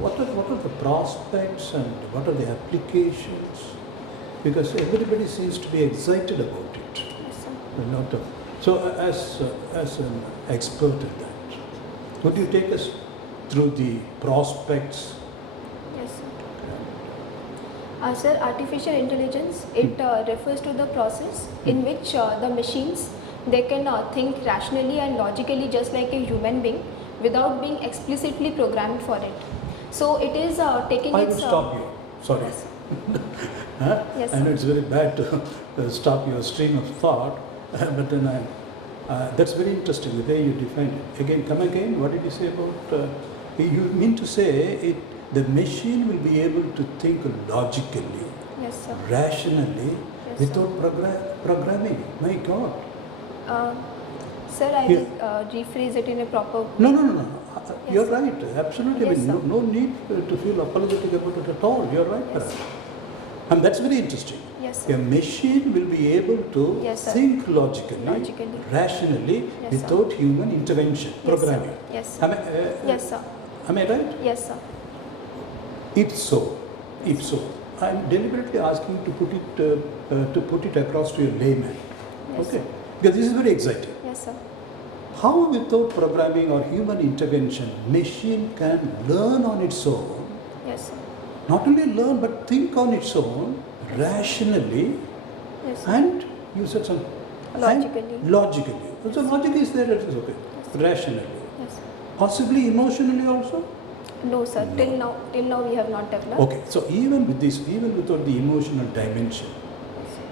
what are the prospects and what are the applications? Because everybody seems to be excited about it. Yes, sir. A lot of, so as an expert in that, would you take us through the prospects? Yes, sir. Sir, artificial intelligence, it refers to the process in which the machines, they can think rationally and logically just like a human being without being explicitly programmed for it. So it is taking I its... will stop you. Sorry. Yes. Huh? Yes, I know sir. it's very bad to stop your stream of thought, but then that's very interesting the way you defined it. Again, come again. What did you say about? You mean to say the machine will be able to think logically, Yes, sir. rationally, Yes, without programming. My God. Sir, I will rephrase it in a proper way. No. Yes, You're sir. right. Absolutely. Yes, I mean, sir. no need to feel apologetic about it at all. You're right, Yes. perhaps. And that's very interesting. Yes, sir. A machine will be able to Yes, sir. think logically, Yes, rationally, sir. without human intervention, Yes, sir. programming. Yes, sir. Yes, sir. Am I right? Yes, sir. If so, I'm deliberately asking to put it across to a layman. Yes, Okay, sir. because this is very exciting. Yes, sir. How without programming or human intervention, machine can learn on its own, Yes, sir. not only learn but think on its own, rationally, Yes, sir. and you said some Logically. and logically. So logic is there, it is okay. Yes. Rationally. Yes, sir. Possibly emotionally also? No, sir. No. Till now we have not developed. Okay, so even with this, even without the emotional dimension, Yes, sir.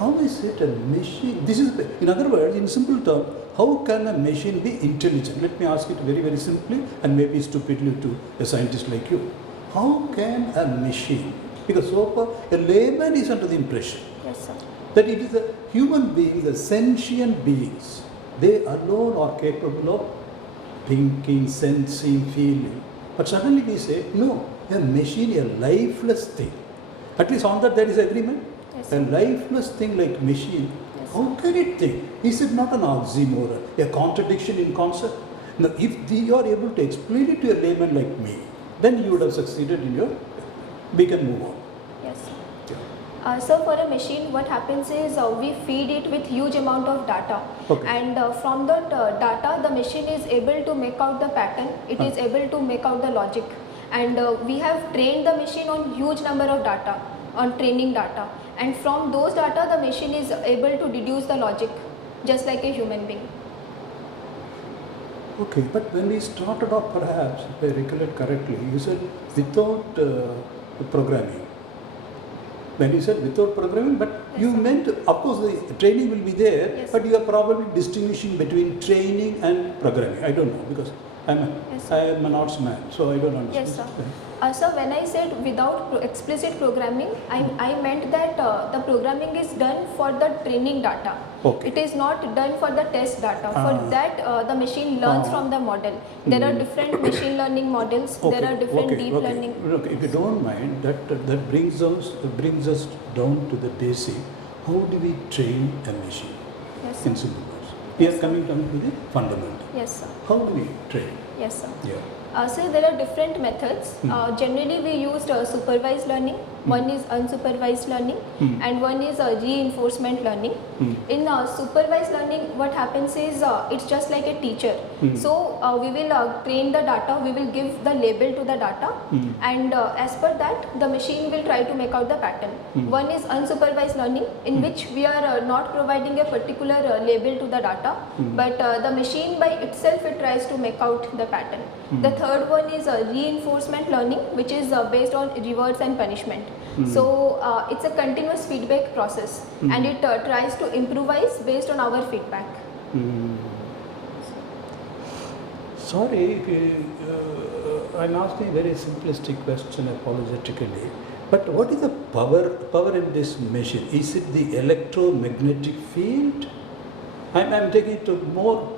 how is it a machine? This is, in other words, in simple terms, how can a machine be intelligent? Let me ask it very, very simply and maybe stupidly to a scientist like you. How can a machine, because so far a layman is under the impression Yes, sir. that it is a human being, the sentient beings, they alone are capable of thinking, sensing, feeling. But suddenly we say, no, a machine, a lifeless thing. At least on that there is agreement. Yes, A sir. lifeless thing like machine, Yes, how can it think? Is it not an oxymoron, a contradiction in concept? Now, if you are able to explain it to a layman like me, then you would have succeeded in your, we can move on. Yes, sir. Yeah. So for a machine, what happens is we feed it with huge amount of data, Okay. and from that data, the machine is able to make out the pattern. It is able to make out the logic, and we have trained the machine on huge number of data, on training data, and from those data, the machine is able to deduce the logic, just like a human being. Okay, but when we started off, perhaps, if I recollect correctly, you said without programming. When you said without programming, but Yes, you sir. meant, of course, the training will be there, Yes, but sir. you are probably distinguishing between training and programming. I don't know, because Yes, sir. I am an arts man, so I don't understand. Yes, sir. So when I said without explicit programming, I meant that the programming is done for the training data. Okay. It is not done for the test data. For that, the machine learns from the model. There are different machine learning models. There are different deep learning. Okay, if you don't mind, that brings us down to the basic. How do we train a machine? Yes, In sir. simple words. We Yes, are sir. coming down to the fundamental. Yes, sir. How do we train? Yes, sir. Yeah. So there are different methods. Generally, we used supervised learning. One is unsupervised learning, and one is reinforcement learning. In supervised learning, what happens is it's just like a teacher. So we will train the data. We will give the label to the data, and as per that, the machine will try to make out the pattern. One is unsupervised learning, in which we are not providing a particular label to the data, but the machine by itself it tries to make out the pattern. The third one is reinforcement learning, which is based on rewards and punishment. So it's a continuous feedback process, and it tries to improvise based on our feedback. Sorry, I'm asking a very simplistic question apologetically. But what is the power in this machine? Is it the electromagnetic field? I'm taking it to more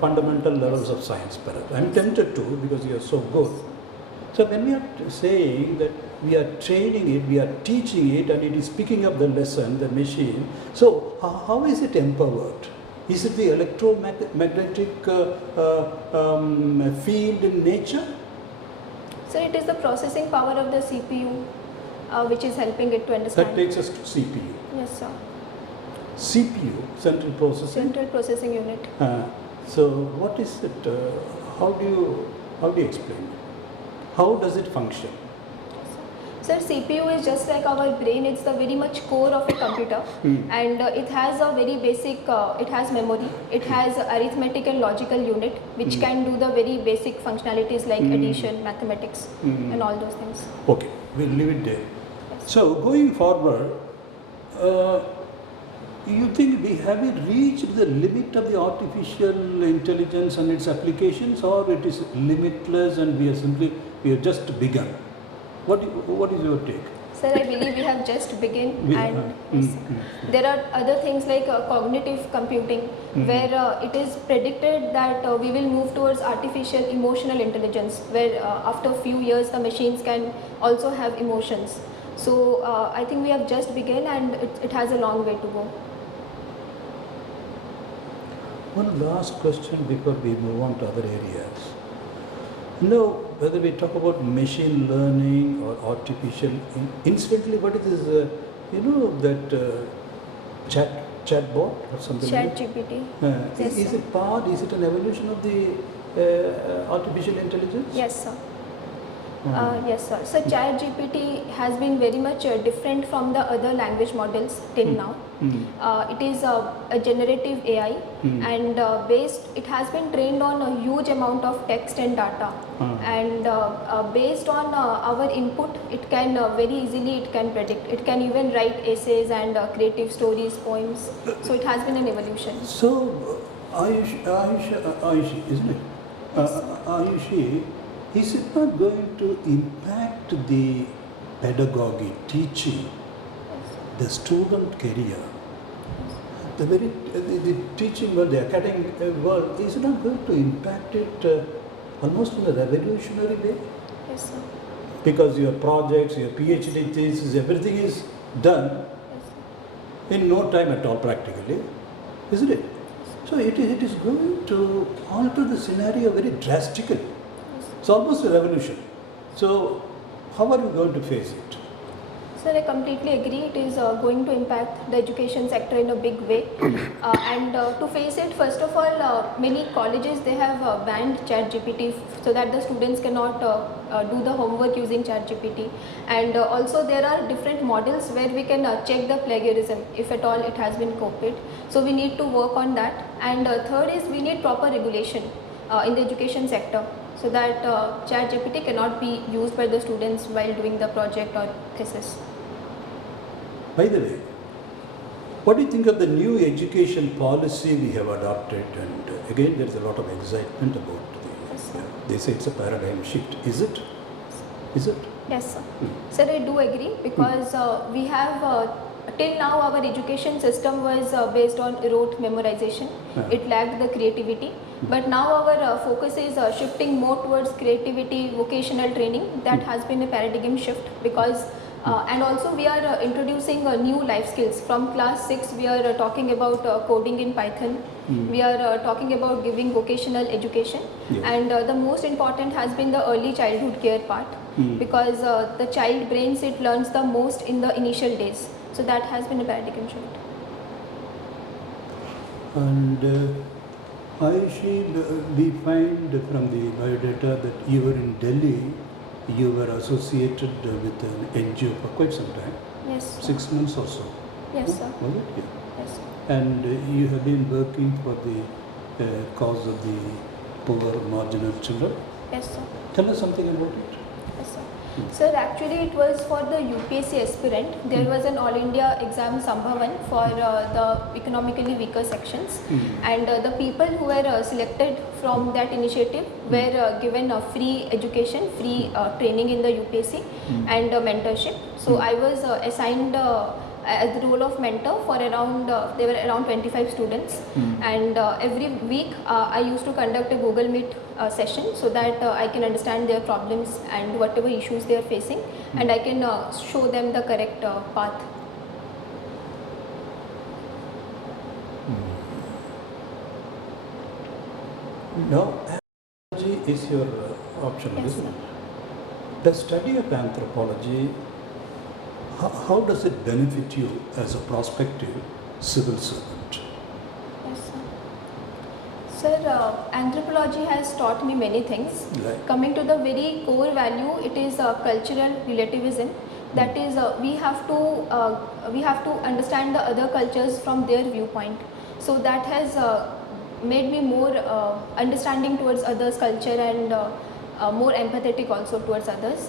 fundamental levels of science, perhaps. I'm tempted to, because you are so good. So when we are saying that we are training it, we are teaching it, and it is picking up the lesson, the machine, so how is it empowered? Is it the electromagnetic field in nature? So it is the processing power of the CPU which is helping it to understand. That takes us to CPU. Yes, sir. CPU, central processing. Central processing unit. So what is it? How do you explain it? How does it function? Sir, CPU is just like our brain. It's the very much core of a computer, and it has a very basic. It has memory. It has arithmetic and logical unit, which can do the very basic functionalities like addition, mathematics, and all those things. Okay, we'll leave it there. So going forward, you think we have reached the limit of the artificial intelligence and its applications, or it is limitless and we have just begun? What is your take? Sir, I believe we have just begun, and there are other things like cognitive computing, where it is predicted that we will move towards artificial emotional intelligence, where after a few years the machines can also have emotions. So I think we have just begun, and it has a long way to go. One last question before we move on to other areas. Whether we talk about machine learning or artificial, incidentally, what is this, that chatbot or something? ChatGPT. Yes, is it an evolution of the artificial intelligence? Yes, sir. Yes, sir. So ChatGPT has been very much different from the other language models till now. It is a generative AI, and it has been trained on a huge amount of text and data, and based on our input, it can very easily predict. It can even write essays and creative stories, poems. So it has been an evolution. So Ayushi, isn't it? Yes, Ayushi, is it not going to impact the pedagogy, teaching, the student career, the teaching world, the academic world? Is it not going to impact it almost in a revolutionary way? Yes, sir. Because your projects, your PhD thesis, everything is done in no time at all practically, isn't it? So it is going to alter the scenario very drastically. It's almost a revolution. So how are you going to face it? Sir, I completely agree. It is going to impact the education sector in a big way. And to face it, first of all, many colleges, they have banned ChatGPT so that the students cannot do the homework using ChatGPT. And also there are different models where we can check the plagiarism if at all it has been copied. So we need to work on that. And third is we need proper regulation in the education sector, so that ChatGPT cannot be used by the students while doing the project or thesis. By the way, what do you think of the new education policy we have adopted? And again, there is a lot of excitement about they say it's a paradigm shift. Is it? Is it? Yes, sir. Sir, I do agree, because we have till now our education system was based on rote memorization. It lacked the creativity. But now our focus is shifting more towards creativity, vocational training. That has been a paradigm shift, because and also we are introducing new life skills. From class 6 we are talking about coding in Python. We are talking about giving vocational education. And the most important has been the early childhood care part, because the child brains, it learns the most in the initial days. So that has been a paradigm shift. And Ayushi, we find from the biodata that you were in Delhi, you were associated with an NGO for quite some time. Yes, sir. 6 months or so. Yes, sir. Was it? Yeah. Yes, sir. And you have been working for the cause of the poor marginal children. Yes, sir. Tell us something about it. Yes, sir. Sir, actually it was for the UPSC aspirant. There was an All India exam Sambhavan for the economically weaker sections, and the people who were selected from that initiative were given a free education, free training in the UPSC and mentorship. So I was assigned as the role of mentor for around, there were around 25 students, and every week I used to conduct a Google Meet session, so that I can understand their problems and whatever issues they are facing, and I can show them the correct path. Now, technology is your option, Yes, isn't sir. it? The study of anthropology, how does it benefit you as a prospective civil servant? Yes, sir. Sir, anthropology has taught me many things. Right. Coming to the very core value, it is cultural relativism. That is, we have to understand the other cultures from their viewpoint. So that has made me more understanding towards others' culture and more empathetic also towards others.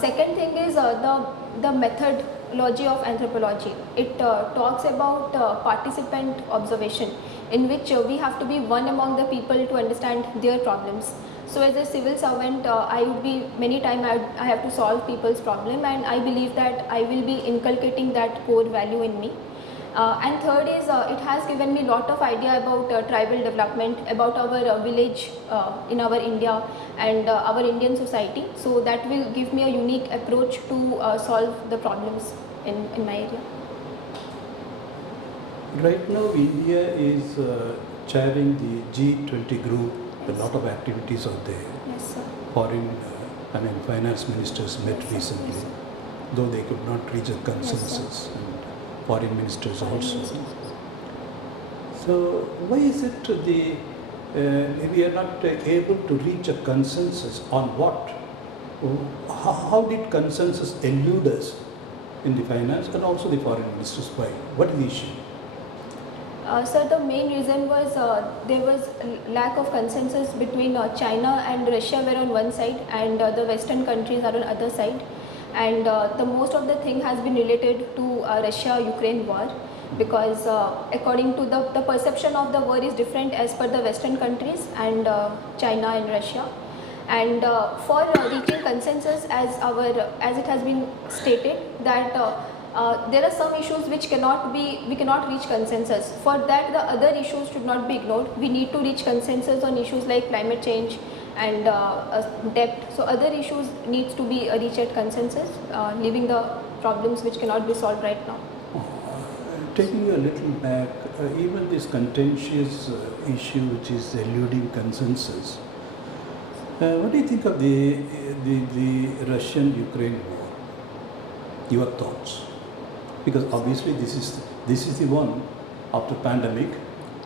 Second thing is the methodology of anthropology. It talks about participant observation, in which we have to be one among the people to understand their problems. So as a civil servant, I would be many times I have to solve people's problem, and I believe that I will be inculcating that core value in me. And third is it has given me lot of idea about tribal development, about our village in our India and our Indian society. So that will give me a unique approach to solve the problems in my area. Right now, India is chairing the G20 group. A lot of activities are there. Yes, sir. Foreign, finance ministers met Yes, sir. recently, Yes, sir. though they could not reach a consensus. Yes, And foreign ministers Foreign also. ministers. So why is it we are not able to reach a consensus on what? How did consensus elude us in the finance and also the foreign ministers? Why? What is the issue? Sir, the main reason was there was lack of consensus between China and Russia were on one side, and the Western countries are on other side. And the most of the thing has been related to Russia-Ukraine war, because according to the perception of the war is different as per the Western countries and China and Russia. And for reaching consensus, as it has been stated that there are some issues which we cannot reach consensus. For that, the other issues should not be ignored. We need to reach consensus on issues like climate change and debt. So other issues needs to be reached at consensus, leaving the problems which cannot be solved right now. Taking you a little back, even this contentious issue which is eluding consensus, what do you think of the Russian-Ukraine war? Your thoughts? Because obviously this is the one after pandemic,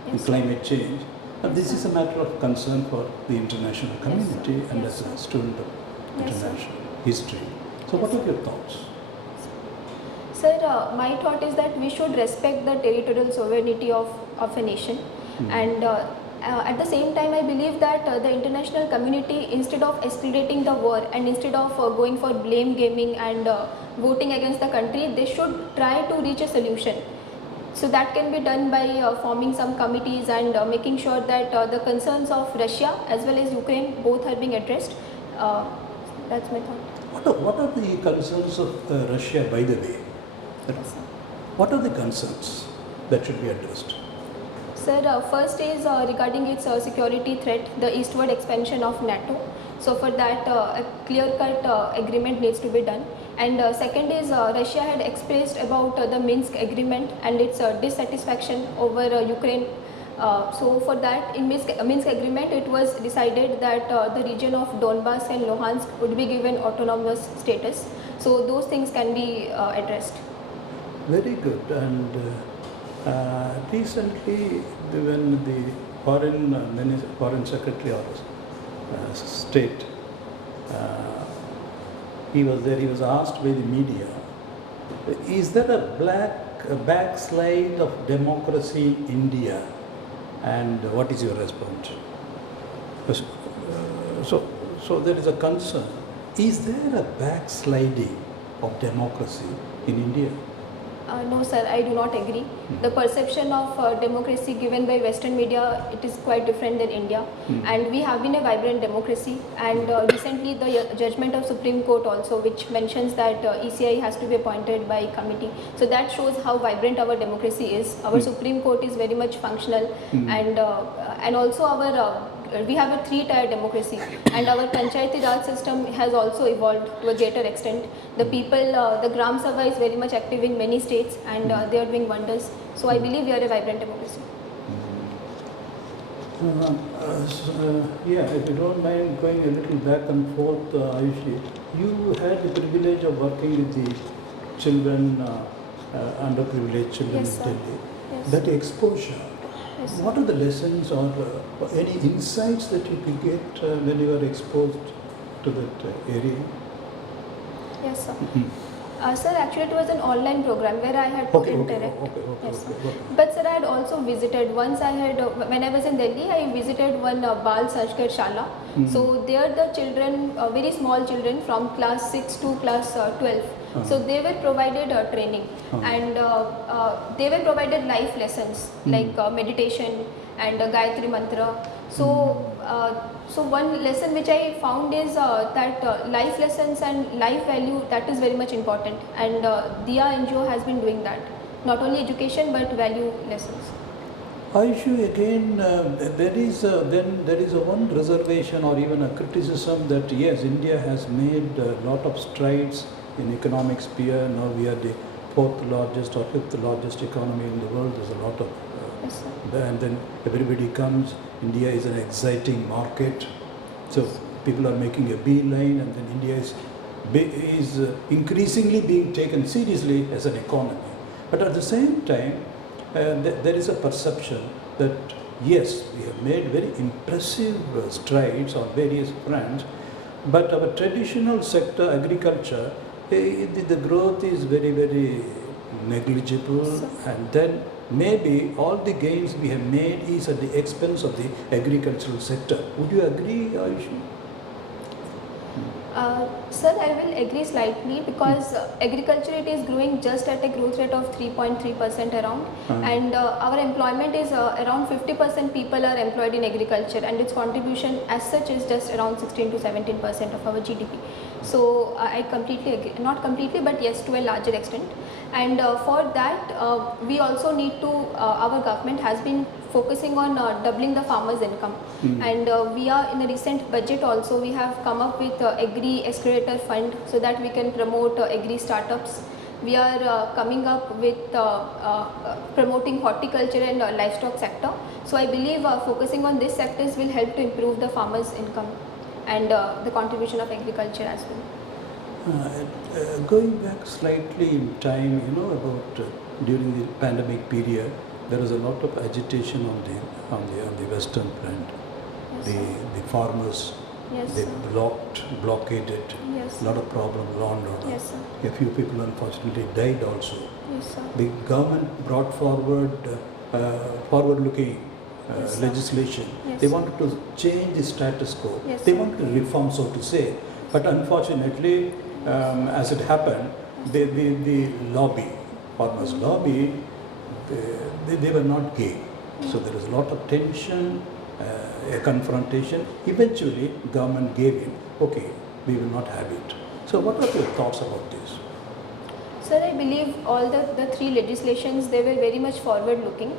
Yes, and climate change, and this is a matter of concern for the international community, Yes, sir. and Yes, as a sir. student of Yes, sir. international history. So Yes, what are sir. your thoughts? Sir, my thought is that we should respect the territorial sovereignty of a nation, and at the same time I believe that the international community, instead of escalating the war and instead of going for blame gaming and voting against the country, they should try to reach a solution. So that can be done by forming some committees and making sure that the concerns of Russia as well as Ukraine both are being addressed. That's my thought. What are the concerns of Russia, by the way? What are the concerns that should be addressed? Sir, first is regarding its security threat, the eastward expansion of NATO. So for that, a clear-cut agreement needs to be done. And second is Russia had expressed about the Minsk agreement and its dissatisfaction over Ukraine. So for that, in Minsk agreement, it was decided that the region of Donbass and Luhansk would be given autonomous status. So those things can be addressed. Very good. And recently, when the foreign secretary or state, he was there. He was asked by the media, "Is there a backslide of democracy in India?" And what is your response? So there is a concern. Is there a backsliding of democracy in India? No, sir, I do not agree. The perception of democracy given by Western media, it is quite different than India. And we have been a vibrant democracy. And recently, the judgment of Supreme Court also, which mentions that ECI has to be appointed by committee. So that shows how vibrant our democracy is. Our Supreme Court is very much functional, and also our we have a 3-tier democracy, and our Panchayati Raj system has also evolved to a greater extent. The people, the Gram Sabha is very much active in many states, and they are doing wonders. So I believe we are a vibrant democracy. Yeah, if you don't mind going a little back and forth, Ayushi, you had the privilege of working with the children, underprivileged children Yes, in sir. Delhi. Yes. That exposure, Yes, sir. what are the lessons or any insights that you could get when you were exposed to that area? Yes, sir. Mhm. Sir, actually it was an online program where I had to interact. Yes, sir. Okay. But sir, I had also visited, once I had, when I was in Delhi, I visited one Bal Sanskar Shala. So there the children, very small children from class 6 to class 12. So they were provided training and they were provided life lessons like meditation and Gayatri Mantra. So one lesson which I found is that life lessons and life value, that is very much important, and Diya NGO has been doing that, not only education but value lessons. Ayushi, again, there is a one reservation or even a criticism that yes, India has made a lot of strides in economic sphere. Now we are the fourth largest or fifth largest economy in the world. There's a lot of Yes, sir. and then everybody comes. India is an exciting market, so people are making a beeline, and then India is increasingly being taken seriously as an economy. But at the same time, there is a perception that yes, we have made very impressive strides on various fronts, but our traditional sector, agriculture, the growth is very negligible, and then maybe all the gains we have made is at the expense of the agricultural sector. Would you agree, Ayushi? Sir, I will agree slightly because agriculture, it is growing just at a growth rate of 3.3% around, and our employment is around 50% people are employed in agriculture, and its contribution as such is just around 16 to 17% of our GDP. So I completely agree, not completely but yes, to a larger extent, and for that we also need to, our government has been focusing on doubling the farmers' income, and we are in the recent budget also we have come up with agri accelerator fund so that we can promote agri startups. We are coming up with promoting horticulture and livestock sector. So I believe focusing on these sectors will help to improve the farmers' income and the contribution of agriculture as well. Going back slightly in time, about during the pandemic period, there was a lot of agitation on the western front. Yes, The farmers, yes, they sir. blockaded. Yes, A lot of problem, law and order. yes, sir. A few people unfortunately died also. Yes, sir. The government brought forward-looking Yes, sir. legislation. Yes, They sir. wanted to change the status quo. Yes, They sir. wanted to reform, so to say. But unfortunately, as it happened, the lobby, farmers' lobby, they were not game. So there was a lot of tension, a confrontation. Eventually, government gave in, okay, we will not have it. So what are your thoughts about this? Sir, I believe all the three legislations, they were very much forward looking,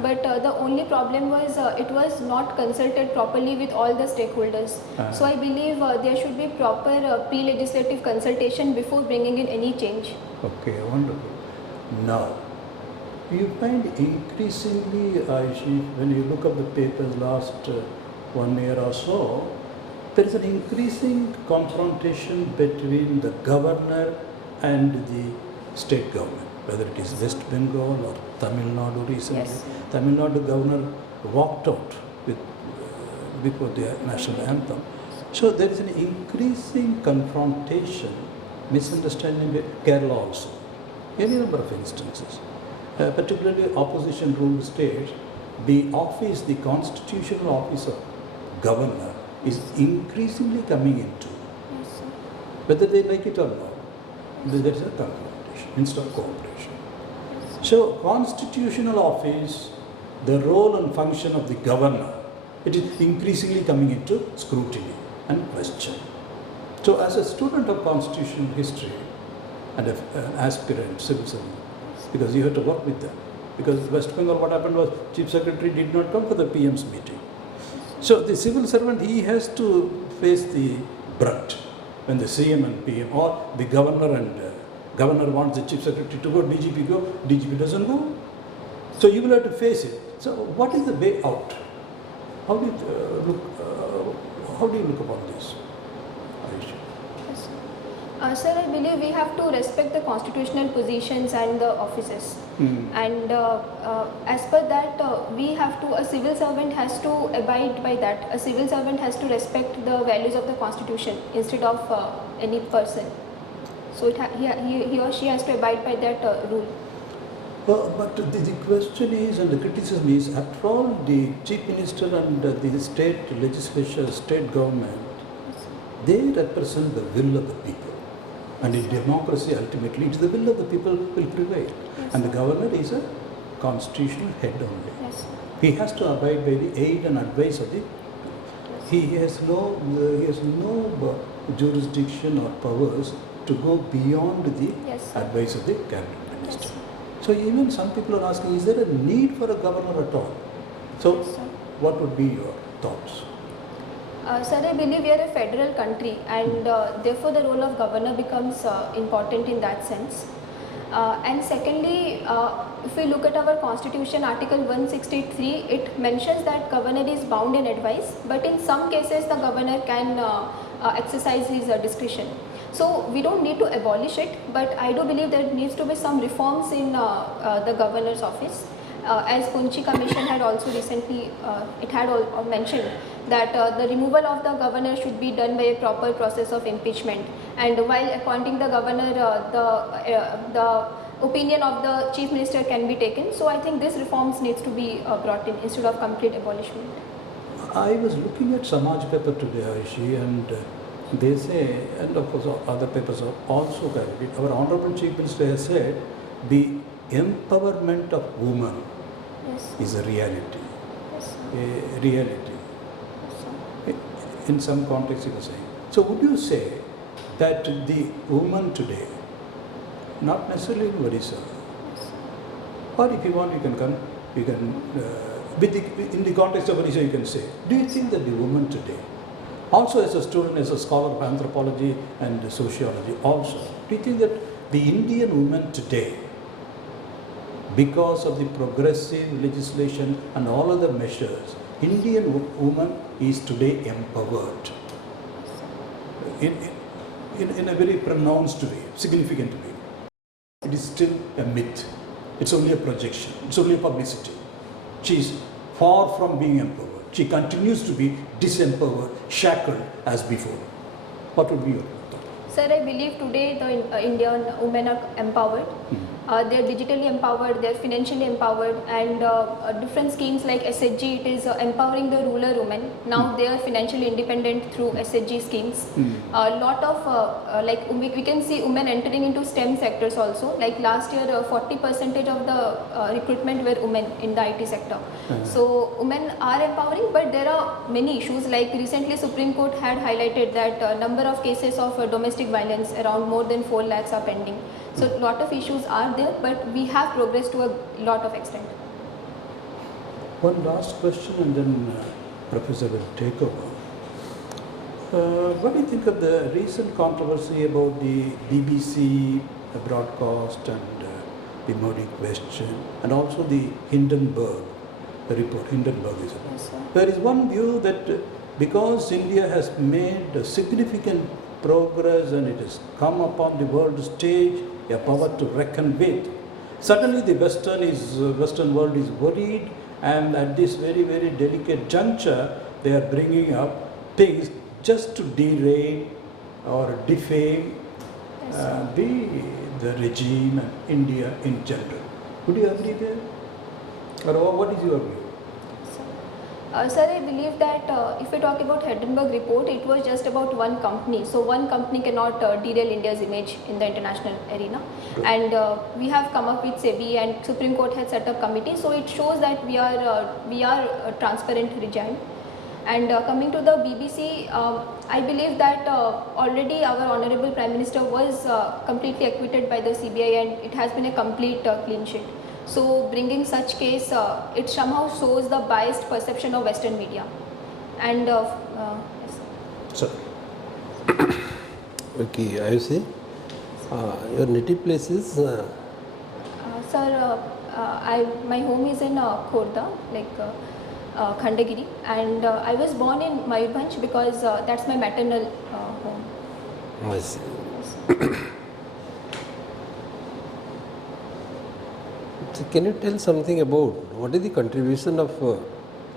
but the only problem was it was not consulted properly with all the stakeholders. So I believe there should be proper pre-legislative consultation before bringing in any change. Okay, wonderful. Now, you find increasingly, Ayushi, when you look at the papers last 1 year or so, there is an increasing confrontation between the governor and the state government, whether it is West Bengal or Tamil Nadu recently. Yes. Tamil Nadu governor walked out before the national anthem. So there is an increasing confrontation, misunderstanding with Kerala also. Any number of instances. Particularly opposition ruled states, the constitutional office of governor is increasingly coming into, Yes, sir. whether they like it or not, there is a confrontation instead of cooperation. So constitutional office, the role and function of the governor, it is increasingly coming into scrutiny and question. So as a student of constitutional history and an aspirant civil servant, because you have to work with them. Because West Bengal, what happened was Chief Secretary did not come for the PM's meeting. So the civil servant, he has to face the brunt when the CM and PM or the governor and governor wants the Chief Secretary to go, DGP doesn't go. So you will have to face it. So what is the way out? How do you how do you look upon this, Ayushi? Yes. Sir, I believe we have to respect the constitutional positions and the offices. And as per that, a civil servant has to abide by that. A civil servant has to respect the values of the constitution instead of any person. So he or she has to abide by that rule. But the question is, and the criticism is, after all, the chief minister and the state legislature, state government, they represent the will of the people. And in democracy, ultimately, it is the will of the people will prevail. Yes, And the sir. governor is a constitutional head only. Yes, sir. He has to abide by the aid and advice of the. Yes. He has no jurisdiction or powers to go beyond the Yes, sir. advice of the cabinet Yes, minister. sir. So even some people are asking, is there a need for a governor at all? So Yes, sir. what would be your thoughts? Sir, I believe we are a federal country, and therefore the role of governor becomes important in that sense. And secondly, if we look at our constitution, article 163, it mentions that governor is bound in advice, but in some cases the governor can exercise his discretion. So we don't need to abolish it, but I do believe there needs to be some reforms in the governor's office. As Punchi Commission had also recently, mentioned that the removal of the governor should be done by a proper process of impeachment. And while appointing the governor, the opinion of the chief minister can be taken. So I think this reforms needs to be brought in instead of complete abolishment. I was looking at Samaj paper today, Ayushi, and they say, and of course other papers are also carried it. Our Honorable Chief Minister has said, the empowerment of women Yes. is a reality. Yes, sir. A reality. Yes, sir. In some context you were saying. So would you say that the woman today, not necessarily in Odisha, Yes, sir. or if you want you can come, you can, in the context of Odisha you can say, do you think that the woman today, also as a student, as a scholar of anthropology and sociology also, do you think that the Indian woman today, because of the progressive legislation and all other measures, Indian woman is today empowered in a very pronounced way, significant way. It is still a myth. It's only a projection. It's only a publicity. She is far from being empowered. She continues to be disempowered, shackled as before. What would be your thought? Sir, I believe today the Indian women are empowered. They are digitally empowered, they are financially empowered, and different schemes like SHG, it is empowering the rural women. Now they are financially independent through SHG schemes. A lot of we can see women entering into STEM sectors also. Like last year, 40% of the recruitment were women in the IT sector. So women are empowering, but there are many issues. Like recently, Supreme Court had highlighted that number of cases of domestic violence, around more than 4 lakhs are pending. So a lot of issues are there, but we have progressed to a lot of extent. One last question and then Professor will take over. What do you think of the recent controversy about the BBC broadcast and the Modi question, and also the Hindenburg report? Hindenburg is it? Yes, sir. There is one view that because India has made a significant progress and it has come upon the world stage, a power to reckon with, suddenly the Western world is worried, and at this very, very delicate juncture, they are bringing up things just to derail or defame Yes, the regime and India in general. Would you agree there? Or what is your view? Sir, I believe that if we talk about Hindenburg report, it was just about one company. So one company cannot derail India's image in the international arena. Good. And we have come up with SEBI, and Supreme Court has set up committee. So it shows that we are a transparent regime. And coming to the BBC, I believe that already our Honorable Prime Minister was completely acquitted by the CBI, and it has been a complete clean sheet. So bringing such case, it somehow shows the biased perception of Western media. And yes. Sir. Okay, Ayushi, your native place is? Sir, my home is in Khordha. Like Khandagiri, and I was born in Mayurbhanj because that's my maternal home. I see. Yes. So can you tell something about what is the contribution of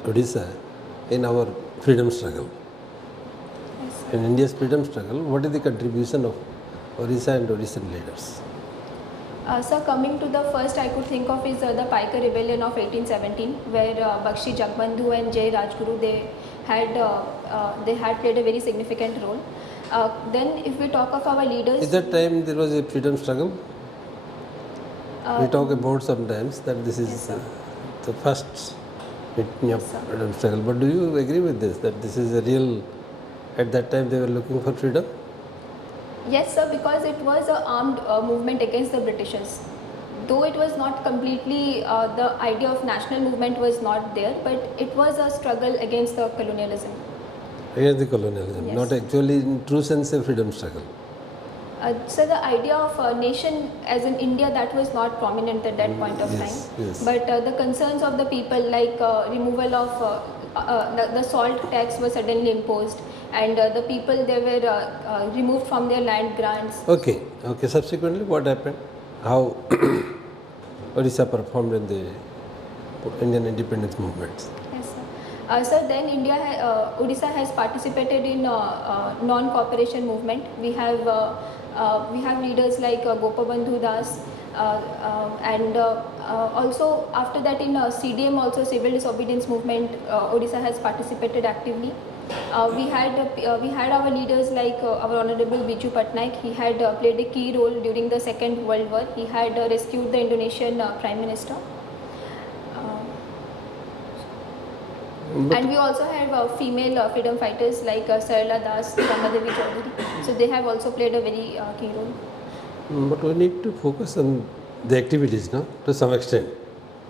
Odisha in our freedom struggle? Yes. In India's freedom struggle, what is the contribution of Odisha and Odishan leaders? So coming to the first I could think of is the Paika rebellion of 1817, where Bakshi Jagbandhu and Jai Rajguru they had played a very significant role. Then if we talk of our leaders, At that time there was a freedom struggle. We talk about sometimes that this is Yes, sir. the first meeting of Yes, sir. freedom struggle. But do you agree with this, that this is a real, at that time they were looking for freedom? yes, sir, because it was an armed movement against the Britishers. Though it was not completely, the idea of national movement was not there, but it was a struggle against the colonialism. Against the colonialism, Yes. not actually in true sense a freedom struggle. So the idea of a nation as in India, that was not prominent at that point of Yes, time. yes. But the concerns of the people, like removal of the salt tax was suddenly imposed, and the people they were removed from their land grants. Okay, okay. Subsequently, what happened? How Odisha performed in the Indian independence movements? Yes, sir. So then Odisha has participated in non-cooperation movement. We have leaders like Gopabandhu Das, and also after that in CDM also civil disobedience movement, Odisha has participated actively. We had our leaders like our Honorable Biju Patnaik. He had played a key role during the Second World War. He had rescued the Indonesian Prime Minister. But And we also have female freedom fighters like Sarla Das, Ramadevi Chaudhary. So they have also played a very key role. But we need to focus on the activities, no? To some extent.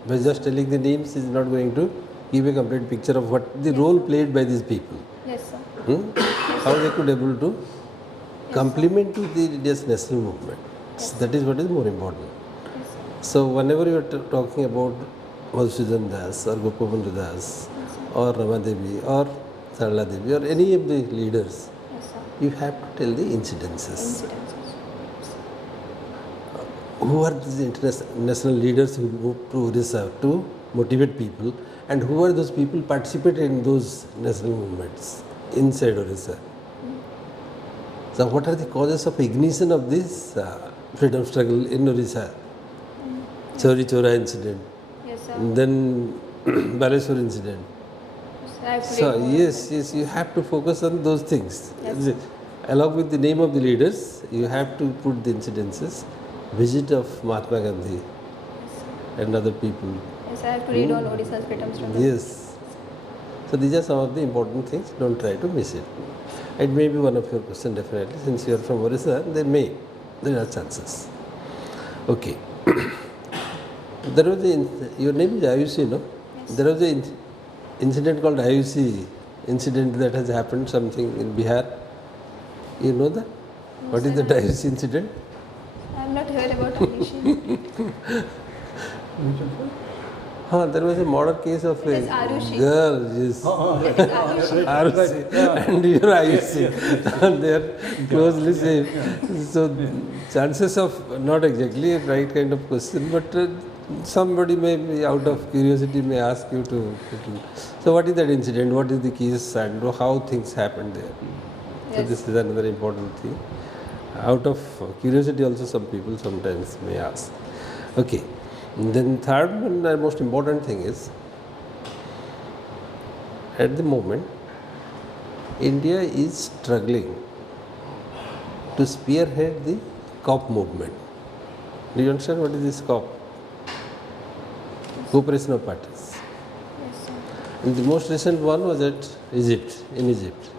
By just telling the names is not going to give a complete picture of what the role played by these people. Yes, sir. How they could able to complement to the India's national movement. So that is what is more important. Yes, sir. So whenever you are talking about Madhusudan Das or Gopabandhu Das or Ramadevi or Sarla Devi or any of the leaders, Yes, sir. you have to tell the incidences. Incidences. Who are these international leaders who moved to Odisha to motivate people, and who are those people participated in those national movements inside Odisha? So what are the causes of ignition of this freedom struggle in Odisha? Chori Chora incident, Yes, sir. and then Baleswar incident. I have to So read more. yes, you have to focus on those things. Yes. Along with the name of the leaders, you have to put the incidences. Visit of Mahatma Gandhi and other people. Yes, I have to read on Odisha's freedom struggle. Yes. So these are some of the important things. Don't try to miss it. It may be one of your questions definitely. Since you are from Odisha, there are chances. Okay. There was your name is Ayushi, no? Yes. There was an incident called Ayushi incident that has happened something in Bihar. You know that? What is the Ayushi incident? I have not heard about Ayushi. There was a murder case of It is a Arushi. girl, yes. It is Ayushi. Arushi and you are Ayushi. They are closely same. So chances of not exactly a right kind of question, but somebody may be out of curiosity may ask you to. So what is that incident? What is the case and how things happened there? So Yes. this is another important thing. Out of curiosity also some people sometimes may ask. Okay. And then third and the most important thing is, at the moment, India is struggling to spearhead the COP movement. Do you understand what is this COP? Cooperation of Parties. Yes, sir. And the most recent one was at Egypt, in Egypt,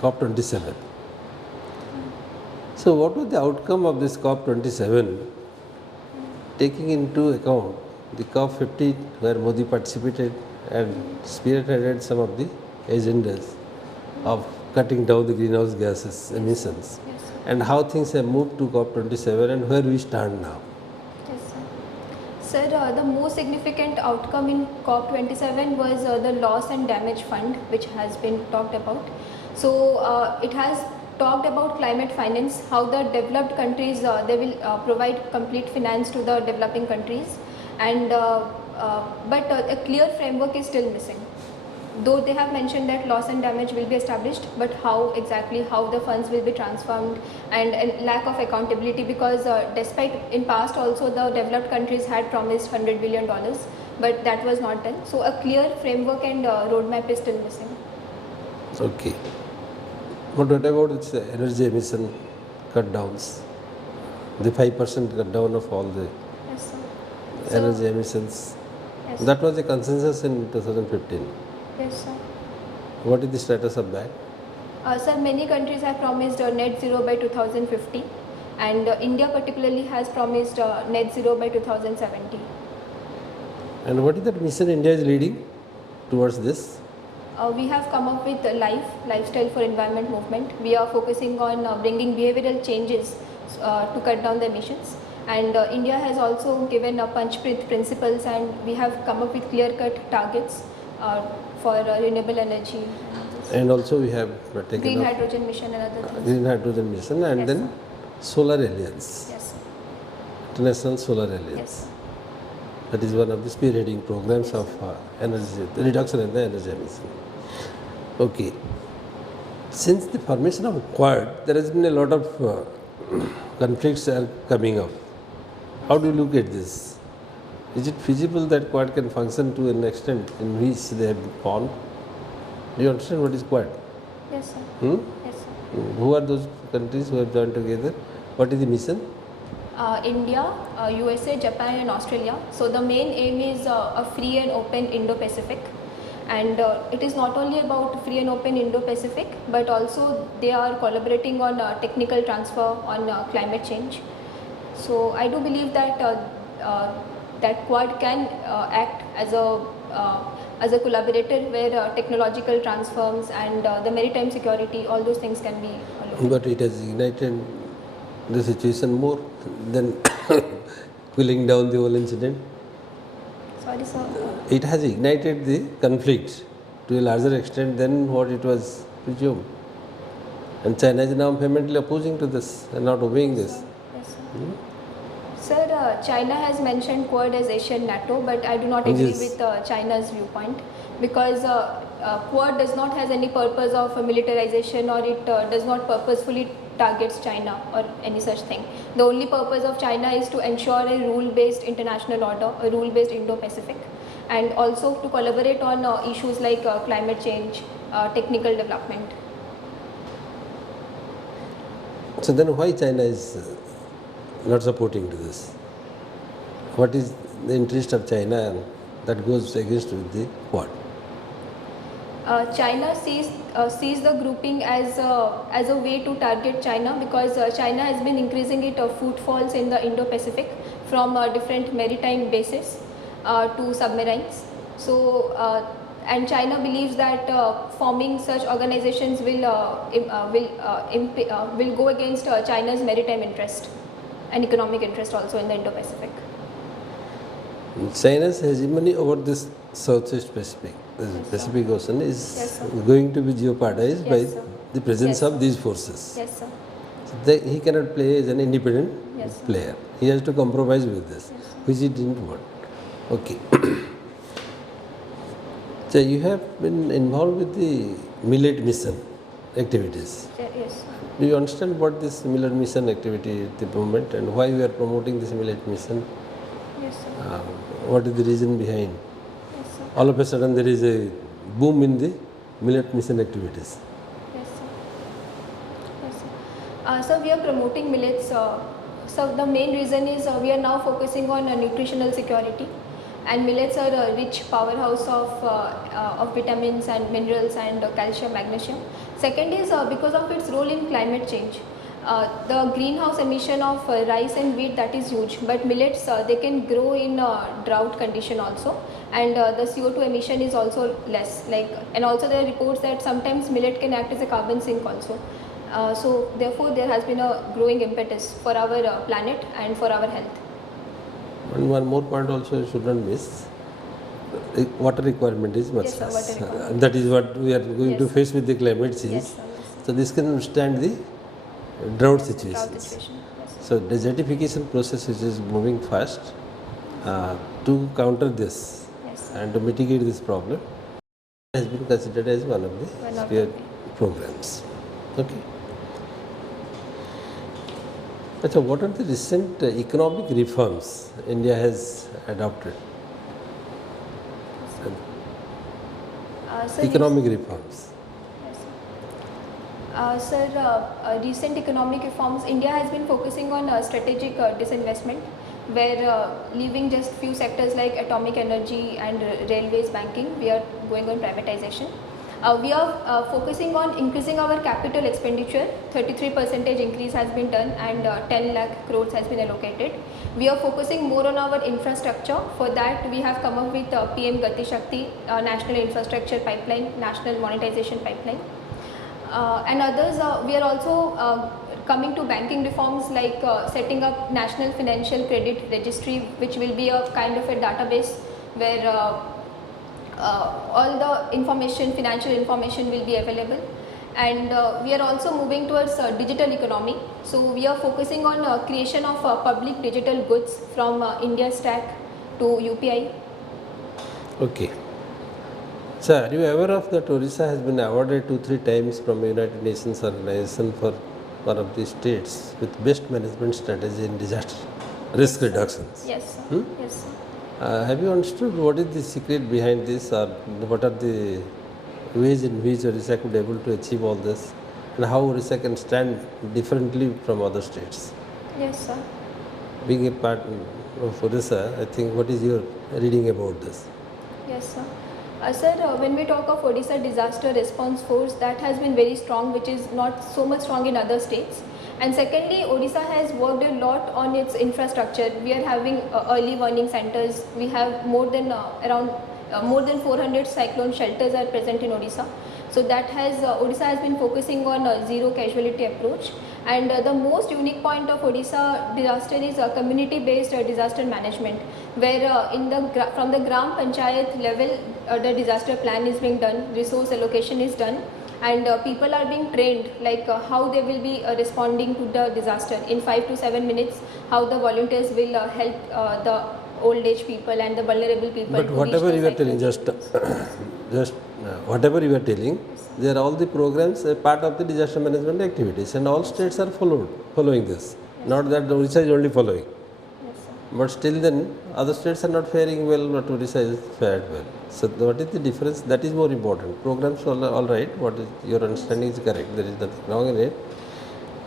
COP 27. So what was the outcome of this COP 27? Taking into account the COP 50 where Modi participated and spearheaded some of the agendas of cutting down the greenhouse gases emissions, Yes, sir. and how things have moved to COP 27 and where we stand now. Yes, sir. Sir, the the most significant outcome in COP27 was the loss and damage fund, which has been talked about. So it has talked about climate finance, how the developed countries, they will provide complete finance to the developing countries, and but a clear framework is still missing. Though they have mentioned that loss and damage will be established, but how exactly, how the funds will be transformed, and a lack of accountability, because despite in past also the developed countries had promised $100 billion, but that was not done. So a clear framework and roadmap is still missing. Okay. But what about its energy emission cut downs? The 5% cut down of all the Yes, sir. energy emissions. Yes. That was the consensus in 2015. Yes, sir. What is the status of that? Sir, many countries have promised net zero by 2050, and India particularly has promised net zero by 2070. And what is that mission India is leading towards this? We have come up with a lifestyle for environment movement. We are focusing on bringing behavioral changes to cut down the emissions. And India has also given a Panchprit principles, and we have come up with clear-cut targets for renewable energy. And also we have taken Green up hydrogen mission and other things. Green Hydrogen Mission, and Yes, then Solar Alliance, Yes, sir. International Solar Alliance. Yes. That is one of the spearheading programs of energy, the reduction in the energy emission. Okay. Since the formation of Quad, there has been a lot of conflicts are coming up. How do you look at this? Is it feasible that Quad can function to an extent in which they have been formed? Do you understand what is Quad? Yes, sir. Yes, sir. Who are those countries who have joined together? What is the mission? India, USA, Japan and Australia. So the main aim is a free and open Indo-Pacific, and it is not only about free and open Indo-Pacific, but also they are collaborating on technical transfer on climate change. So I do believe that that Quad can act as a collaborator where technological transforms and the maritime security, all those things can be looked at. But it has ignited the situation more than cooling down the whole incident. Sorry, sir. It has ignited the conflict to a larger extent than what it was presumed. And China is now vehemently opposing to this and not obeying this. Yes, sir. Sir, China has mentioned Quad as Asian NATO, but I do not agree Yes. with China's viewpoint, because Quad does not has any purpose of militarization, or it does not purposefully targets China or any such thing. The only purpose of China is to ensure a rule-based international order, a rule-based Indo-Pacific, and also to collaborate on issues like climate change, technical development. So then why China is not supporting to this? What is the interest of China that goes against with the Quad? China sees the grouping as a way to target China, because China has been increasing its footfalls in the Indo-Pacific from different maritime bases to submarines. So and China believes that forming such organizations will go against China's maritime interest and economic interest also in the Indo-Pacific. China's hegemony over this Southeast Pacific, the Pacific Ocean, is Yes, sir. going to be jeopardized Yes, by sir. the presence Yes. of these forces. Yes, sir. So he cannot play as an independent Yes, sir. player. He has to compromise with this, Yes, sir. which he didn't want. Okay. So you have been involved with the millet mission activities. Yes, sir. Do you understand what this millet mission activity at the moment and why we are promoting this millet mission? Yes, sir. What is the reason behind? Yes, sir. All of a sudden there is a boom in the millet mission activities. Yes, sir. Yes, sir. So we are promoting millets. So the main reason is we are now focusing on nutritional security, and millets are a rich powerhouse of vitamins and minerals and calcium, magnesium. Second is because of its role in climate change. The greenhouse emission of rice and wheat, that is huge, but millets they can grow in drought condition also, and the CO2 emission is also less. And also there are reports that sometimes millet can act as a carbon sink also. So therefore there has been a growing impetus for our planet and for our health. And one more point also you should not miss. Water requirement is much Yes, sir, less. water requirement. That is what we are going to Yes. face with the climate change. Yes, sir. Yes, So this can withstand the drought sir. Drought situations. situation. Yes. So desertification process which is moving fast to counter this Yes. and to mitigate this problem has been considered as one of the One of sphere the- programs. Okay. So what are the recent economic reforms India has adopted? Sir, Economic reforms. Yes, sir. Sir, recent economic reforms, India has been focusing on strategic disinvestment, where leaving just few sectors like atomic energy and railways, banking, we are going on privatization. We are focusing on increasing our capital expenditure. 33% increase has been done, and 10 lakh crores has been allocated. We are focusing more on our infrastructure. For that, we have come up with PM Gati Shakti, National Infrastructure Pipeline, National Monetization Pipeline. And others, we are also coming to banking reforms, like setting up National Financial Credit Registry, which will be a kind of a database where all the information, financial information will be available. And we are also moving towards digital economy. So we are focusing on creation of public digital goods from India Stack to UPI. Okay. So are you aware of that Orissa has been awarded 2-3 times from United Nations organization for one of the states with best management strategy in disaster risk reductions? Yes, sir. Yes, sir. Have you understood what is the secret behind this, or what are the ways in which Orissa could be able to achieve all this, and how Orissa can stand differently from other states? Yes, sir. Being a part of Orissa, I think, what is your reading about this? Yes, sir. Sir, when we talk of Odisha Disaster Response Force, that has been very strong, which is not so much strong in other states. And secondly, Odisha has worked a lot on its infrastructure. We are having early warning centers. We have more than more than 400 cyclone shelters are present in Odisha. So that has Odisha has been focusing on a zero casualty approach. And the most unique point of Odisha disaster is community-based disaster management, where from the Gram Panchayat level, the disaster plan is being done, resource allocation is done, and people are being trained, like how they will be responding to the disaster in 5 to 7 minutes, how the volunteers will help the old age people and the vulnerable people. But to whatever reach you the are telling, cyclone. whatever you are telling, they are all the programs a part of the disaster management activities, and all states are following this. Not that Orissa is only following, Yes, sir. but still then other states are not faring well, but Orissa is fared well. So what is the difference? That is more important. Programs are all right. What is your understanding is correct. There is nothing wrong in it.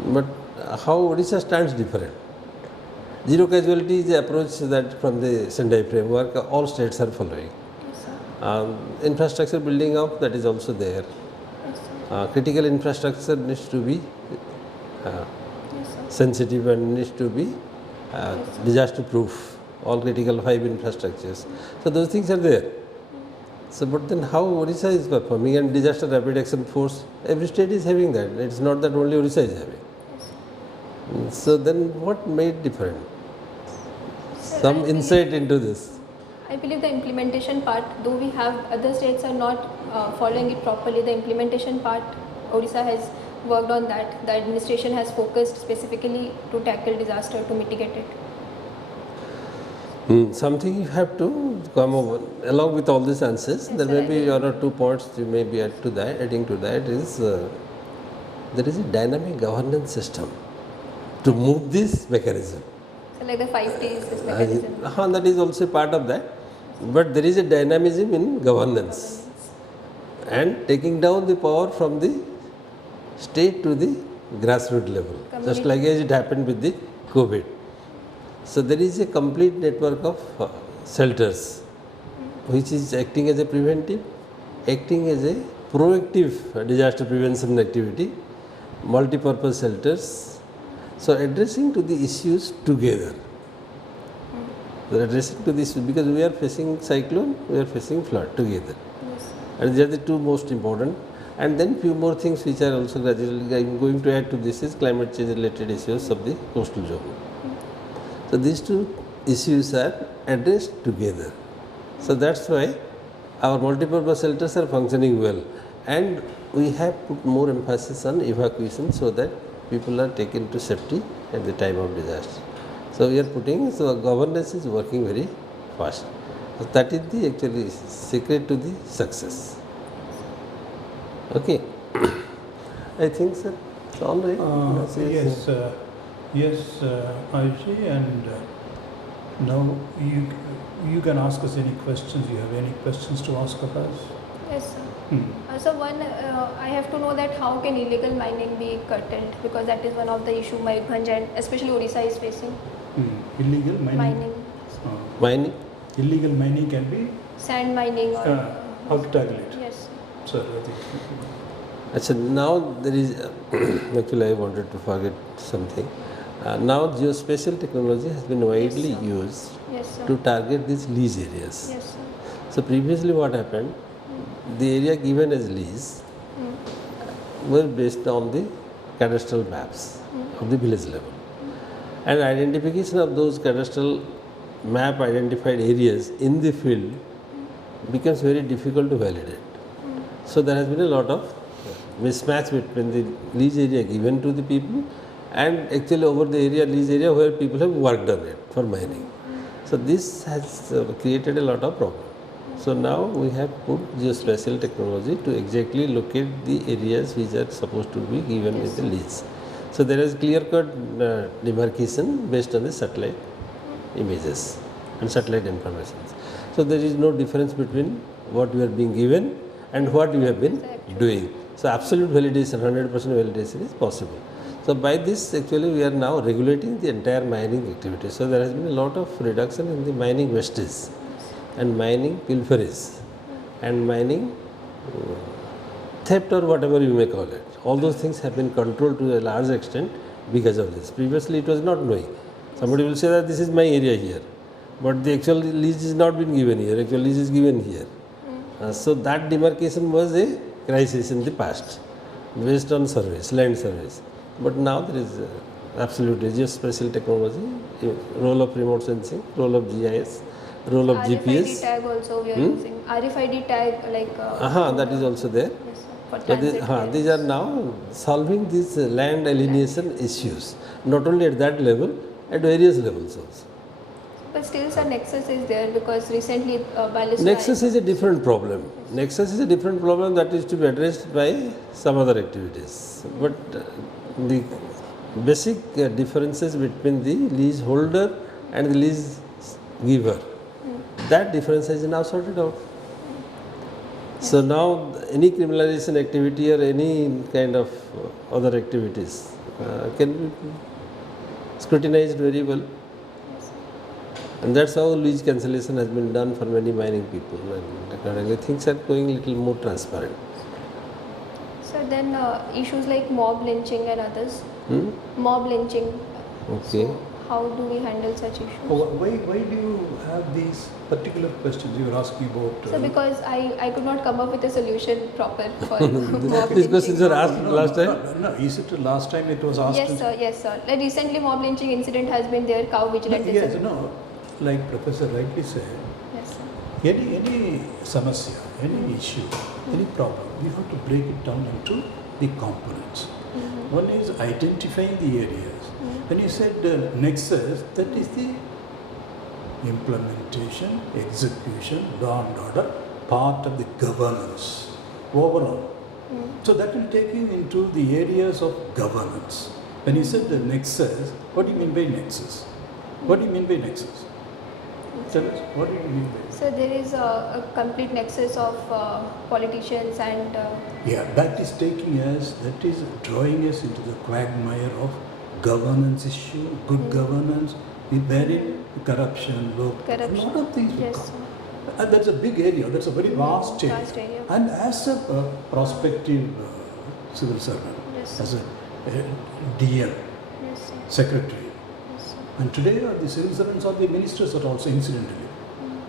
But how Orissa stands different? Zero casualty is the approach that from the Sendai framework all states are following. Yes, sir. Infrastructure building up, that is also there. Yes, sir. Critical infrastructure needs to be Yes, sir. sensitive and needs to be disaster proof, all critical 5 infrastructures. So those things are there. So but then how Orissa is performing, and disaster rapid action force, every state is having that. It's not that only Orissa is having. So then what made different? Sir, Some I believe- insight into this. I believe the implementation part, though we have other states are not following it properly, the implementation part, Odisha has worked on that. The administration has focused specifically to tackle disaster, to mitigate it. Something you have to come over along with all these answers. Yes, There sir, may I be will. one or 2 points you may be add to that. Adding to that is there is a dynamic governance system to move this mechanism. So like the 5 T's is mechanism. That is also part of that. But there is a dynamism in governance and taking down the power from the state to the grassroots level, just Community. like as it happened with the COVID. So there is a complete network of shelters which is acting as a preventive, acting as a proactive disaster prevention activity, multi-purpose shelters. So addressing to the issues together. We are addressing to this because we are facing cyclone, we are facing flood together. Yes. And they are the 2 most important. And then few more things which are also gradually I am going to add to this is climate change related issues of the coastal zone. So these 2 issues are addressed together. So that's why our multipurpose shelters are functioning well, and we have put more emphasis on evacuation so that people are taken to safety at the time of disaster. So we are putting, so governance is working very fast. So that is the actually secret to the success. Okay. I think, sir, it's all right. Yes, Ayushi, and now you can ask us any questions. You have any questions to ask of us? Yes, sir. So one, I have to know that how can illegal mining be curtailed, because that is one of the issue Mayurbhanj and especially Odisha is facing. Illegal mining. Mining? Illegal mining can be Sand mining or how to tackle it? yes. Sir, I think. Achha, now there is, actually I wanted to forget something. Now geospatial technology has been widely Yes, sir. used Yes, sir. to target these lease areas. Yes, sir. So previously what happened, the area given as lease were based on the cadastral maps of the village level. And identification of those cadastral map identified areas in the field becomes very difficult to validate. So there has been a lot of mismatch between the lease area given to the people and actually over the area, lease area where people have worked on it for mining. So this has created a lot of problem. So now we have put geospatial technology to exactly locate the areas which are supposed to be given with the lease. So there is clear-cut demarcation based on the satellite images and satellite information. So there is no difference between what you are being given and what you have been doing. So absolute validation, 100% validation is possible. So by this actually we are now regulating the entire mining activity. So there has been a lot of reduction in the mining wastage and mining pilferage and mining theft or whatever you may call it. All those things have been controlled to a large extent because of this. Previously it was not knowing. Somebody will say that this is my area here, but the actual lease is not been given here, actual lease is given here. So that demarcation was a crisis in the past based on surveys, land surveys. But now there is absolutely geospatial technology, role of remote sensing, role of GIS, role of RFID GPS. tag also we are using. RFID tag like. That is also there. Yes, sir. For So transit these are now solving these land alienation issues, not only at that level, at various levels also. But still, sir, nexus is there because recently Ballistic. Nexus is a different problem. Nexus is a different problem that is to be addressed by some other activities. But the basic differences between the leaseholder and the lease giver, that difference is now sorted out. So now any criminalization activity or any kind of other activities can be scrutinized very well. And that's how lease cancellation has been done for many mining people, and accordingly things are going a little more transparent. So then issues like mob lynching and others. Mob lynching. Okay. So how do we handle such issues? Why do you have these particular questions you were asking about? So because I could not come up with a solution proper for mob These questions lynching. were asked last time? No, is it last time it was asked? Yes, sir. Yes, sir. Like recently, mob lynching incident has been there. Cow vigilantism. Yes, no. Like Professor rightly said, Yes, sir. any samasya, any issue, any problem, we have to break it down into the components. One is identifying the areas. When you said nexus, that is the implementation, execution, law and order, part of the governance overall. So that will take you into the areas of governance. When you said the nexus, what do you mean by nexus? What do you mean by nexus? Tell us, what do you mean by? So there is a complete nexus of politicians and. Yeah, that is taking us, that is drawing us into the quagmire of governance issue, good governance, wherein corruption, a lot of things will Yes, come. sir. And that's a big area, that's a very vast area. Vast area. And as a prospective civil servant, Yes. as a DM, Yes, sir. secretary, Yes, sir. and today the civil servants or the ministers are also incidentally.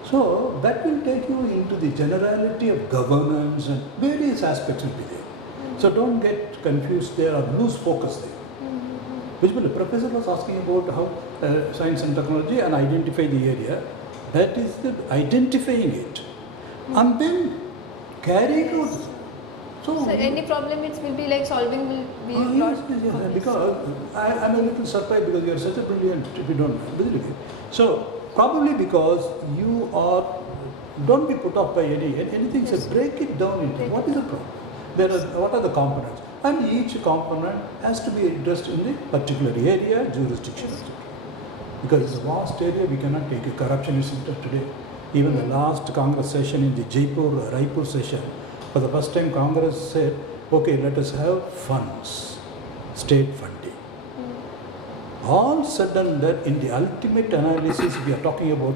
So that will take you into the generality of governance and various aspects will be there. So don't get confused there or lose focus there. Visually, professor was asking about how science and technology and identify the area. That is the identifying it, and then carrying out. So any problem it will be like solving will be Yes, because I'm a little surprised because you are such a brilliant, if you don't know. So probably because you are, don't be put off by anything. Yes. So break it down into what is the problem. What are the components, and each component has to be addressed in the particular area, jurisdiction. Because it's a vast area, we cannot take it. Corruption is today. Even the last Congress session in the Raipur session, for the first time Congress said, okay, let us have funds, state funding. All said and done, in the ultimate analysis, we are talking about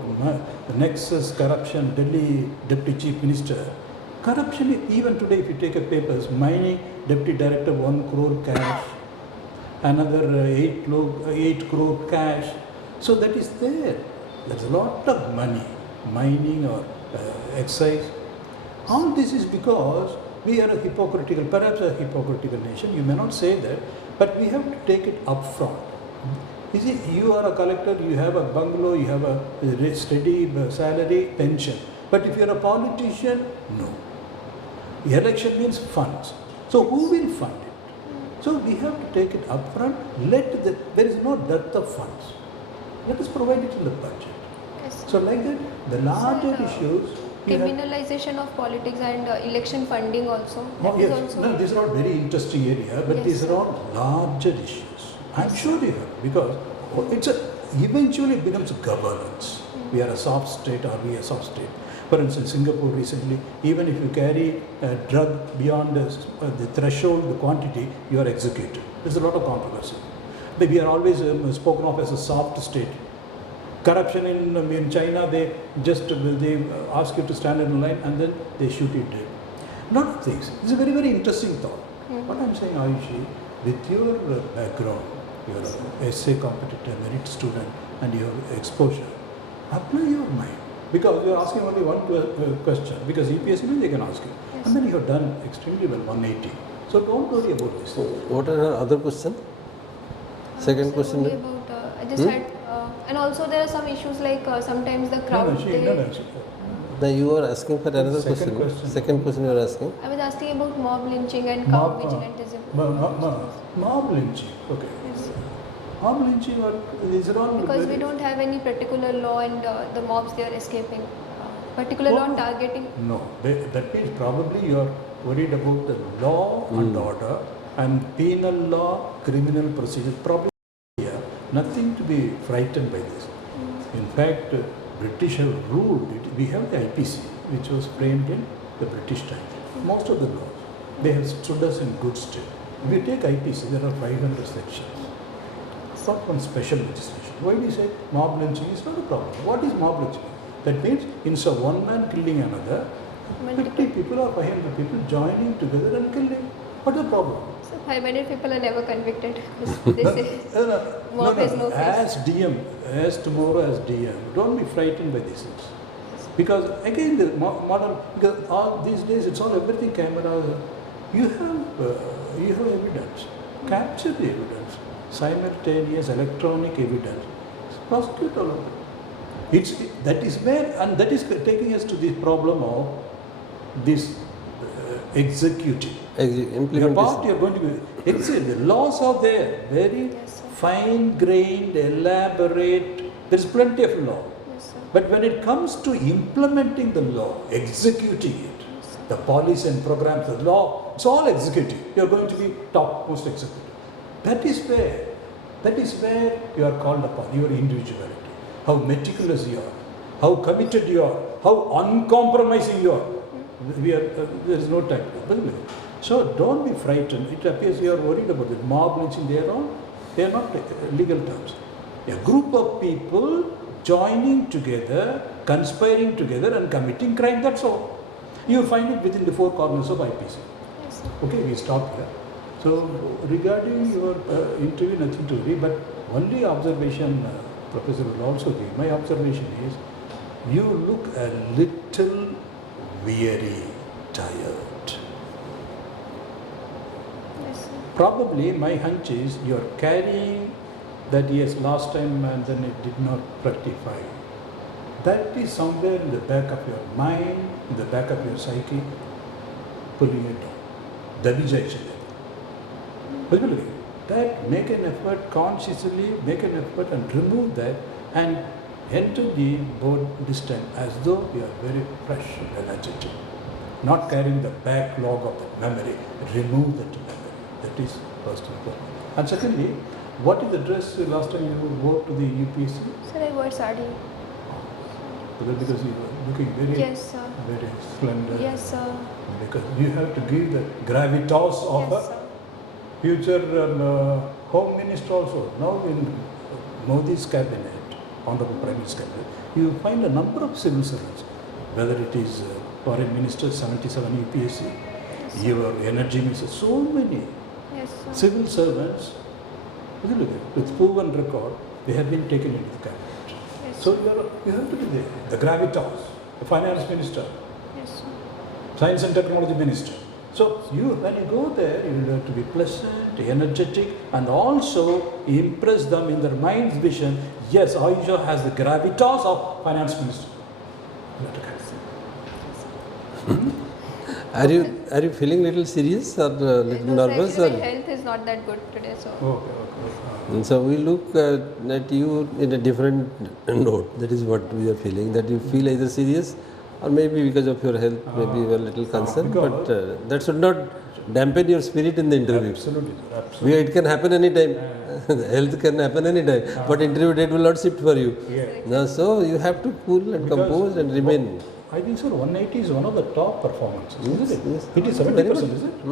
the nexus, corruption, Delhi Deputy Chief Minister. Corruption, even today, if you take a papers, mining Deputy Director 1 crore cash, another 8 crore cash. So that is there. There's a lot of money, mining or excise. All this is because we are perhaps a hypocritical nation. You may not say that, but we have to take it up front. You see, you are a collector, you have a bungalow, you have a steady salary, pension. But if you are a politician, no. Election means funds. So who will fund it? So we have to take it up front. There is no dearth of funds. Let us provide it in the budget. Yes. So like that, the larger issues. Criminalization of politics and election funding also. Yes. No, these are all very interesting area, but these are all larger issues. I'm sure you have, because eventually it becomes governance. We are a soft state, are we a soft state? For instance, Singapore recently, even if you carry a drug beyond the threshold, the quantity, you are executed. There's a lot of controversy. But we are always spoken of as a soft state. Corruption in China, they ask you to stand in line and then they shoot you dead. Lot of things. It's a very, very interesting thought. What I'm saying, Ayushi, with your background, you're an essay competitor, merit student, and your exposure, apply your mind. Because you're asking only one question. Because UPSC, they can ask you. Yes. And then you have done extremely well, 180. So don't worry about this. What are the other question? Second question. About, I just had, and also there are some issues like sometimes the crowd. Now you are asking for another Second question. question. Second question you are asking. I was asking about mob lynching and cow vigilantism. Mob lynching, okay. Yes. Mob lynching, these are all Because we don't have any particular law and the mobs they are escaping. Particular law targeting. No, that means probably you are worried about the law and order and penal law, criminal procedure. Probably nothing to be frightened by this. In fact, British have ruled it. We have the IPC, which was framed in the British time. Most of the laws, they have stood us in good stead. If you take IPC, there are 500 sections. It's not one special legislation. Why do you say mob lynching is not a problem? What is mob lynching? That means instead of one man killing another, 50 people or 500 people joining together and killing. What is the problem? So 500 people are never convicted. They say mob has no face. As DM, as tomorrow as DM, don't be frightened by these things. Because again, the modern, because all these days it's all everything camera. You have evidence. Capture the evidence. Simultaneous electronic evidence. Prosecute all of it. That is where, and that is taking us to the problem of this executive. Implementation. The part you are going to be, the laws are there, very fine-grained, elaborate. There is plenty of law. Yes, But when it comes to implementing the law, executing it, the policy and programs, the law, it's all executive. You are going to be topmost executive. That is where you are called upon, your individuality. How meticulous you are, how committed you are, how uncompromising you are. There is no time. So don't be frightened. It appears you are worried about it. Mob lynching, they are not legal terms. A group of people joining together, conspiring together and committing crime, that's all. You find it within the four corners of IPC. Yes. Okay, we stop here. So regarding your interview, nothing to worry, but only observation Professor will also give. My observation is, you look a little weary, tired. Yes, sir. Probably my hunch is you're carrying that yes, last time and then it did not rectify. That is somewhere in the back of your mind, in the back of your psyche, pulling it down. Dabijayachide. Basically, that make an effort consciously, make an effort and remove that and enter the board this time as though you are very fresh and energetic. Not carrying the backlog of the memory. Remove that memory. That is first important. And secondly, what is the dress last time you wore to the UPSC? Sir, I wore sari. Because you were looking very, Yes, sir. very slender. Yes, sir. Because you have to give the gravitas of Yes, a sir. future Home Minister also. Now in Modi's cabinet, Honorable Prime Minister's cabinet, you find a number of civil servants, whether it is Foreign Minister 77 UPSC, your Energy Minister, so many Yes, sir. civil servants, with proven record, they have been taken into the cabinet. Yes, So sir. you have to be there. The gravitas, the Finance Minister, Yes, sir. Science and Technology Minister. So when you go there, you will have to be pleasant, energetic, and also impress them in their mind's vision. Yes, Ayushi has the gravitas of Finance Minister. You have to carry that. Are you feeling little serious or little No, sir, nervous? actually, Or? my health is not that good today, so. Okay. And so we look at you in a different note. That is what we are feeling. That you feel either serious or maybe because of your health, maybe you are a little concerned. But that should not dampen your spirit in the interview. Absolutely, sir. Absolutely. It can happen anytime. Health can happen anytime. But interview date will not shift for you. Yeah. Now, so you have to cool and compose and remain. I think, sir, 180 is one of the top performances, isn't it? Yes. It is Very good. 70%, is it?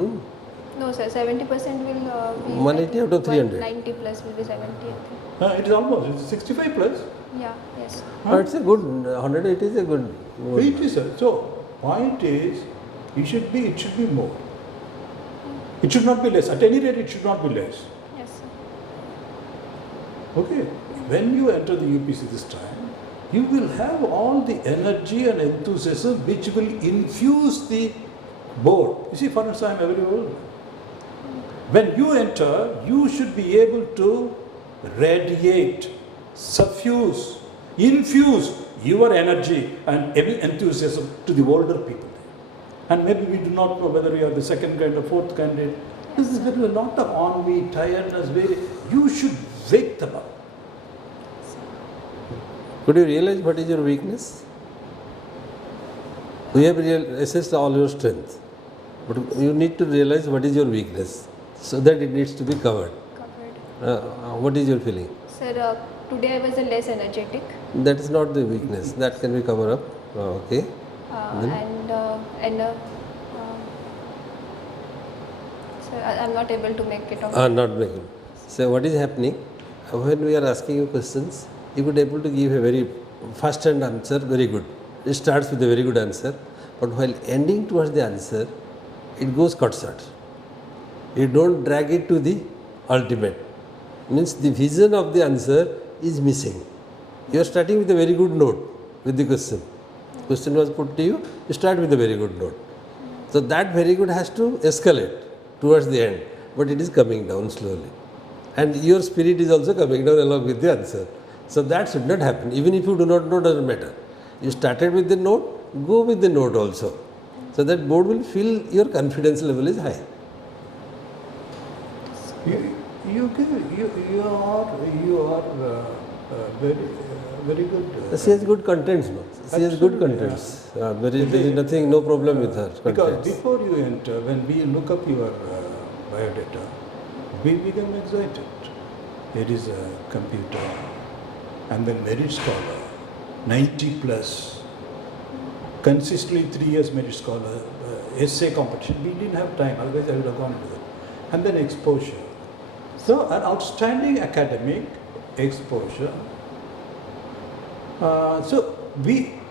No, sir, 70% will be. 180 out of 300. 90 plus will be 70, I think. It is almost, it's 65 plus. Yeah, yes. It's a good, 180 is a good. It is, sir. So, point is, it should be more. It should not be less. At any rate, it should not be less. Yes, sir. Okay. When you enter the UPC this time, you will have all the energy and enthusiasm which will infuse the board. You see, for instance, I am very old. When you enter, you should be able to radiate, suffuse, infuse your energy and enthusiasm to the older people. And maybe we do not know whether we are the second candidate or fourth candidate. There is a lot of ennui, tiredness. You should wake them up. Could you realize what is your weakness? We have assessed all your strength, but you need to realize what is your weakness, so that it needs to be covered. Covered. What is your feeling? Sir, today I was less energetic. That is not the weakness. That can be covered up. Okay. Sir, I'm not able to make it out. Not making. So what is happening? When we are asking you questions, you could able to give a very first hand answer, very good. It starts with a very good answer, but while ending towards the answer, it goes cut short. You don't drag it to the ultimate. Means the vision of the answer is missing. You are starting with a very good note with the question. Question was put to you, you start with a very good note. So that very good has to escalate towards the end, but it is coming down slowly. And your spirit is also coming down along with the answer. So that should not happen. Even if you do not know, doesn't matter. You started with the note, go with the note also. So that board will feel your confidence level is high. You are very good. She has good contents, no? She has good contents. There is nothing, no problem with her Because contents. before you enter, when we look up your biodata, we become excited. There is a computer and then merit scholar, 90 plus, consistently 3 years merit scholar, essay competition. We didn't have time, otherwise I would have gone into that. And then exposure. So an outstanding academic exposure.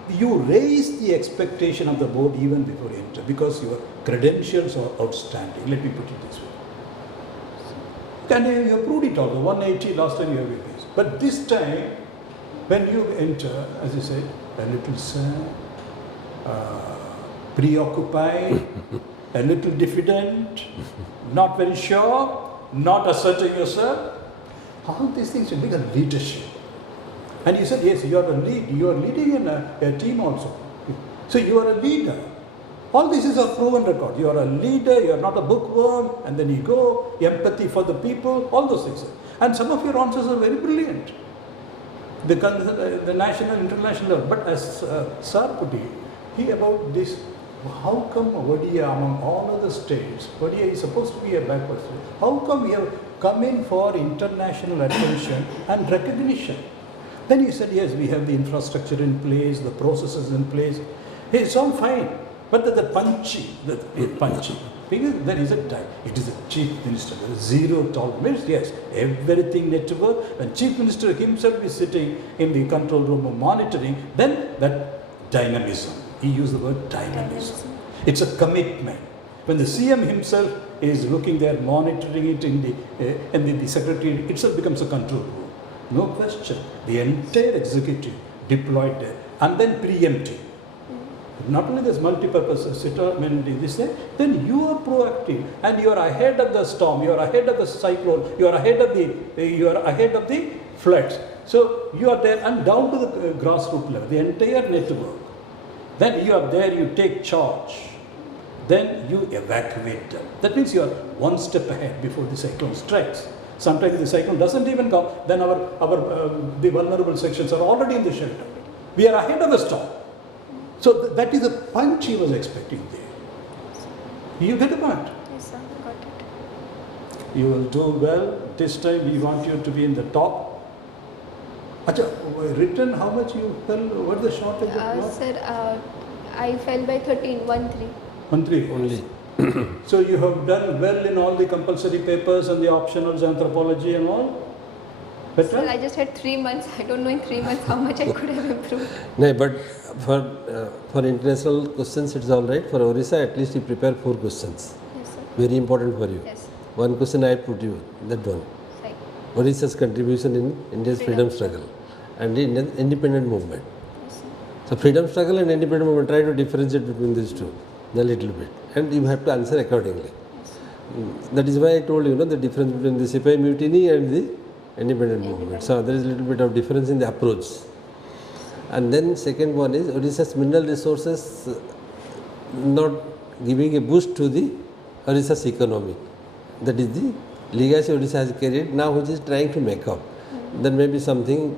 You raise the expectation of the board even before you enter because your credentials are outstanding. Let me put it this way. And you proved it also, 180 last time you have UPSC. But this time, when you enter, as you said, a little sad, preoccupied, a little diffident, not very sure, not asserting yourself. All these things will become leadership. And you said, yes, you are leading in a team also. So you are a leader. All this is a proven record. You are a leader, you are not a bookworm, and then you go, empathy for the people, all those things. And some of your answers are very brilliant. The national, international level. But as Sir put it, he about this, how come Odisha among all other states, Odisha is supposed to be a backward state, how come we have come in for international attention and recognition? Then he said, yes, we have the infrastructure in place, the processes in place. Hey, it's all fine. But the punchy, because there is it is a chief minister, there is zero tolerance, yes, everything network, and chief minister himself is sitting in the control room monitoring, then that dynamism, he used the word dynamism. It's a commitment. When the CM himself is looking there, monitoring it and the secretary, itself becomes a control room. No question. The entire executive deployed there and then preemptive. Not only this multi-purpose settlement, then you are proactive and you are ahead of the storm, you are ahead of the cyclone, you are ahead of the floods. So you are there and down to the grassroots level, the entire network. Then you are there, you take charge. Then you evacuate them. That means you are one step ahead before the cyclone strikes. Sometimes the cyclone doesn't even come, then the vulnerable sections are already in the shelter. We are ahead of the storm. So that is the punch he was expecting there. You get the point? Yes, sir, got it. You will do well. This time we want you to be in the top. Acha, written how much you fell? What the shortage of Sir, I fell by 13, 1-3. 1-3 only. So you have done well in all the compulsory papers and the optionals, anthropology and all? Better? Sir, I just had 3 months. I don't know in 3 months how much I could have improved. No, but for international questions it's all right. For Orissa, at least you prepare 4 questions. Yes, sir. Very important for you. Yes. One question I put you, that one. Right. Orissa's contribution in India's freedom struggle and the Indian independent movement. Yes, sir. So freedom struggle and independent movement, try to differentiate between these two a little bit, and you have to answer accordingly. Yes, That is why I told you, the difference between the Sipahi mutiny and the independent movement. So there is a little bit of difference in the approach. And then second one is Odisha's mineral resources not giving a boost to the Odisha's economy. That is the legacy Odisha has carried now, which is trying to make up. Then maybe something,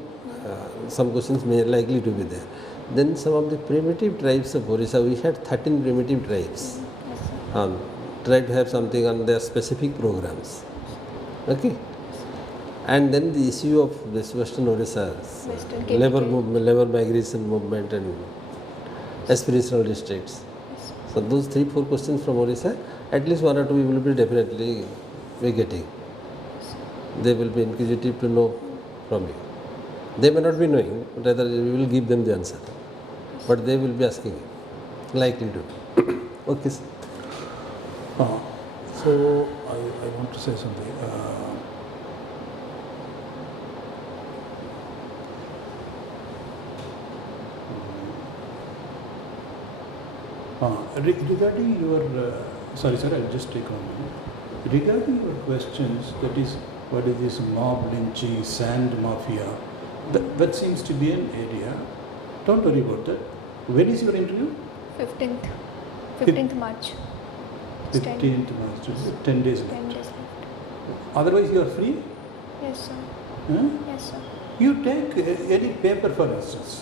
some questions may likely to be there. Then some of the primitive tribes of Odisha, we had 13 primitive tribes. Yes, sir. Try to have something on their specific programs. Okay. And then the issue of this Western Odisha's Western labor capital. movement, labor migration movement and aspirational districts. Yes. So those 3-4 questions from Odisha, at least 1 or 2 we will be definitely be getting. They will be inquisitive to know from you. They may not be knowing, but rather we will give them the answer. But they will be asking you, likely to. Okay, sir. So I want to say something. Regarding your, sorry sir, I'll just take on. Regarding your questions, that is, what is this mob lynching, sand mafia, that seems to be an area. Don't worry about that. When is your interview? 15th March. 15th March, 10 days left. 10 days left. Otherwise you are free? Yes, sir. Huh? Yes, sir. You take any paper for instance.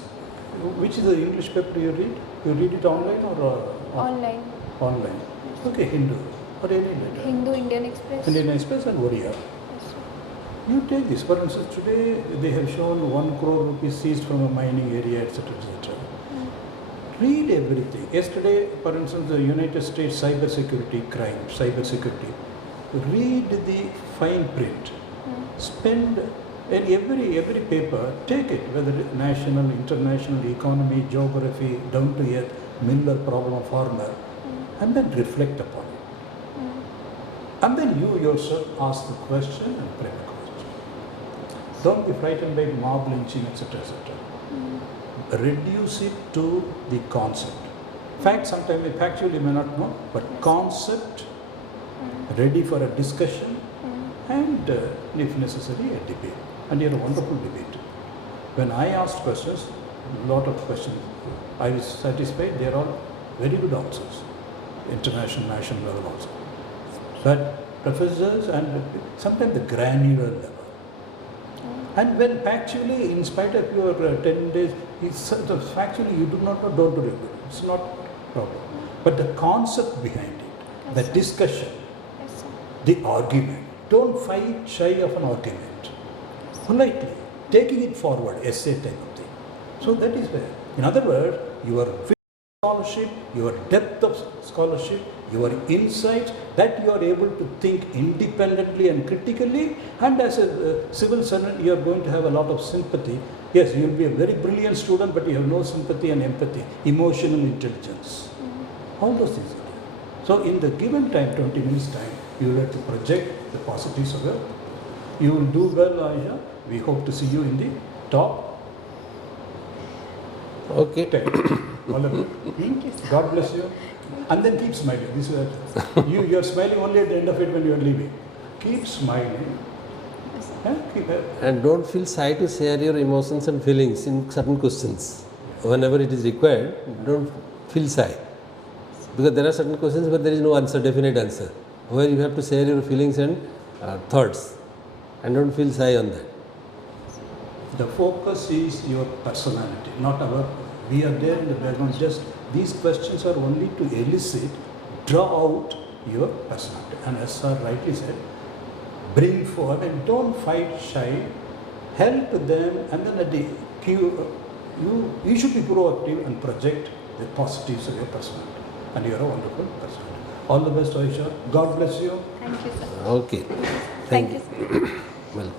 Which is the English paper you read? You read it online or Online. online? Okay, Hindu or any letter. Hindu, Indian Express. Indian Express and Oriya. Yes, sir. You take this. For instance, today they have shown 1 crore rupees seized from a mining area, etc., etc. Read everything. Yesterday, for instance, the United States cyber security crime, cyber security. Read the fine print. Spend in every paper, take it, whether national, international, economy, geography, down to earth, Miller problem of farmer, and then reflect upon it. And then you yourself ask the question and frame the question. Don't be frightened by mob lynching, etc., etc. Reduce it to the concept. Fact, sometimes factually may not know, but concept, ready for a discussion, and if necessary, a debate. And you're a wonderful debater. When I asked questions, lot of questions, I was satisfied. They're all very good answers, international, national level also. But professors and sometimes the granular level. And when factually, in spite of your 10 days, factually you do not know, don't do it. It's not a problem. But the concept behind it, the discussion, the argument, don't fight shy of an argument. Politely, taking it forward, essay type of thing. So that is where, in other words, your scholarship, your depth of scholarship, your insights, that you are able to think independently and critically, and as a civil servant you are going to have a lot of sympathy. Yes, you will be a very brilliant student, but you have no sympathy and empathy, emotional intelligence. All those things are there. So in the given time, 20 minutes time, you will have to project the positives of it. You will do well, Ayesha. We hope to see you in the top Okay. 10. All of you. Thank you, sir. God bless you. And then keep smiling. This is you are smiling only at the end of it when you are leaving. Keep smiling. Keep And don't feel shy to share your emotions and feelings in certain questions. Whenever it is required, don't feel shy. Because there are certain questions where there is no answer, definite answer, where you have to share your feelings and thoughts. And don't feel shy on that. The focus is your personality, not our. We are there in the background. Just these questions are only to elicit, draw out your personality. And as sir rightly said, bring forward and don't fight shy. Help them, and then at the you should be proactive and project the positives of your personality. And you are a wonderful personality. All the best, Ayesha. God bless you. Thank you, sir. Okay. Thank you, sir. Well.